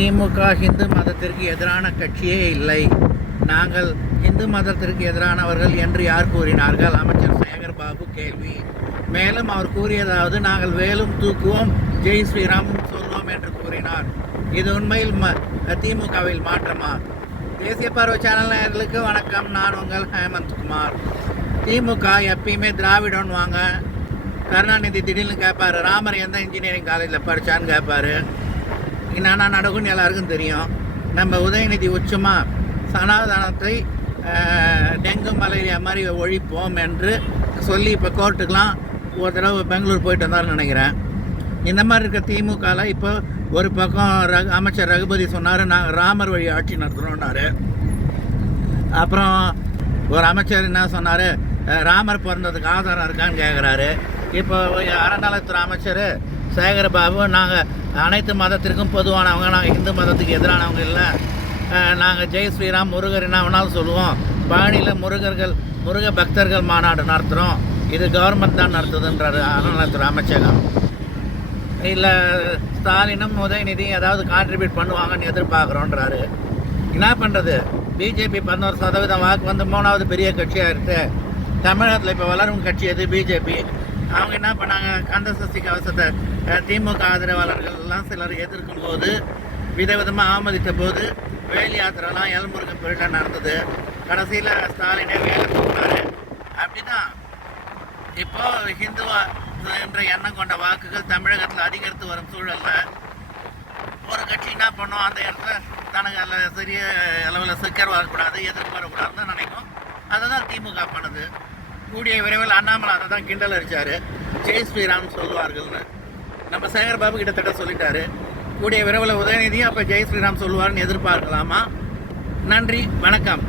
திமுக இந்து மதத்திற்கு எதிரான கட்சியே இல்லை. நாங்கள் இந்து மதத்திற்கு எதிரானவர்கள் என்று யார் கூறினார்கள்? அமைச்சர் சேகர் பாபு கேள்வி. மேலும் அவர் கூறியதாவது நாங்கள் வேலும் தூக்குவோம் ஜெய் ஸ்ரீராமும் சொல்வோம் என்று கூறினார். இது உண்மையில் ம திமுகவில் மாற்றமா? தேசிய பார்வை சேனல் நேர்களுக்கு வணக்கம். நான் உங்கள் ஹேமந்த் குமார். திமுக எப்பயுமே திராவிடன் வாங்க. கருணாநிதி திடீர்னு கேட்பாரு ராமர் எந்த இன்ஜினியரிங் காலேஜில் படித்தான்னு கேட்பாரு என்னென்ன நடக்கும்னு எல்லாருக்கும் தெரியும். நம்ம உதயநிதி உச்சமா சனாதனத்தை டெங்கு மலேரியா மாதிரி ஒழிப்போம் என்று சொல்லி இப்போ கோர்ட்டுக்கெலாம் ஒரு தடவை பெங்களூர் போயிட்டு வந்தாருன்னு நினைக்கிறேன். இந்த மாதிரி இருக்க திமுகவில் இப்போ ஒரு பக்கம் ரகு அமைச்சர் ரகுபதி சொன்னார் நாங்கள் ராமர் வழி ஆட்சி நடத்துகிறோன்னாரு அப்புறம் ஒரு அமைச்சர் என்ன சொன்னார் ராமர் பிறந்ததுக்கு ஆதாரம் இருக்கான்னு கேட்குறாரு இப்போ அறநிலையத்துறை அமைச்சர் சேகரபாபு நாங்கள் அனைத்து மதத்திற்கும் பொதுவானவங்க நாங்கள் இந்து மதத்துக்கு எதிரானவங்க இல்லை. நாங்கள் ஜெய் ஸ்ரீராம் முருகர் என்ன வேணாலும் சொல்லுவோம். பழனியில் முருகர்கள் முருக பக்தர்கள் மாநாடு நடத்துகிறோம் இது கவர்மெண்ட் தான் நடத்துதுன்றாரு அறநிலையத்துறை அமைச்சகம். இல்லை ஸ்டாலினும் உதயநிதி ஏதாவது கான்ட்ரிபியூட் பண்ணுவாங்கன்னு எதிர்பார்க்குறோன்றாரு. என்ன பண்ணுறது பிஜேபி பதினோரு சதவீதம் வாக்கு வந்து மூணாவது பெரிய கட்சியாக இருக்குது தமிழகத்தில் இப்போ வளரும் கட்சி எது? பிஜேபி. அவங்க என்ன பண்ணாங்க? கந்த சஷ்டி கவசத்தை திமுக ஆதரவாளர்கள்லாம் சிலர் எதிர்க்கும் போது விதவிதமாக ஆமதித்த போது வேல் யாத்திரைலாம் எல்முருகன் பெருட நடந்தது. கடைசியில் ஸ்டாலினே வேலை தூக்கினாரு அப்படிதான் இப்போ ஹிந்துவா என்ற எண்ணம் கொண்ட வாக்குகள் தமிழகத்தில் அதிகரித்து வரும் சூழலில் ஒரு கட்சி என்ன பண்ணும்? அந்த இடத்துல தனக்கு அதில் சிறிய அளவில் சிக்கர் வரக்கூடாது எதிர்ப்பு வரக்கூடாதுன்னு நினைக்கும். அதை தான் திமுக பண்ணுது. கூடிய விரைவில் அண்ணாமலை அதை தான் கிண்டல் அடித்தார் ஜெய் ஸ்ரீராம் சொல்லுவார்கள்னு. நம்ம சேகர் பாபு கிட்டத்தட்ட சொல்லிட்டாரு. கூடிய விரைவில் உதயநிதியும் அப்போ ஜெய் ஸ்ரீராம் சொல்லுவார்னு எதிர்பார்க்கலாமா? நன்றி வணக்கம்.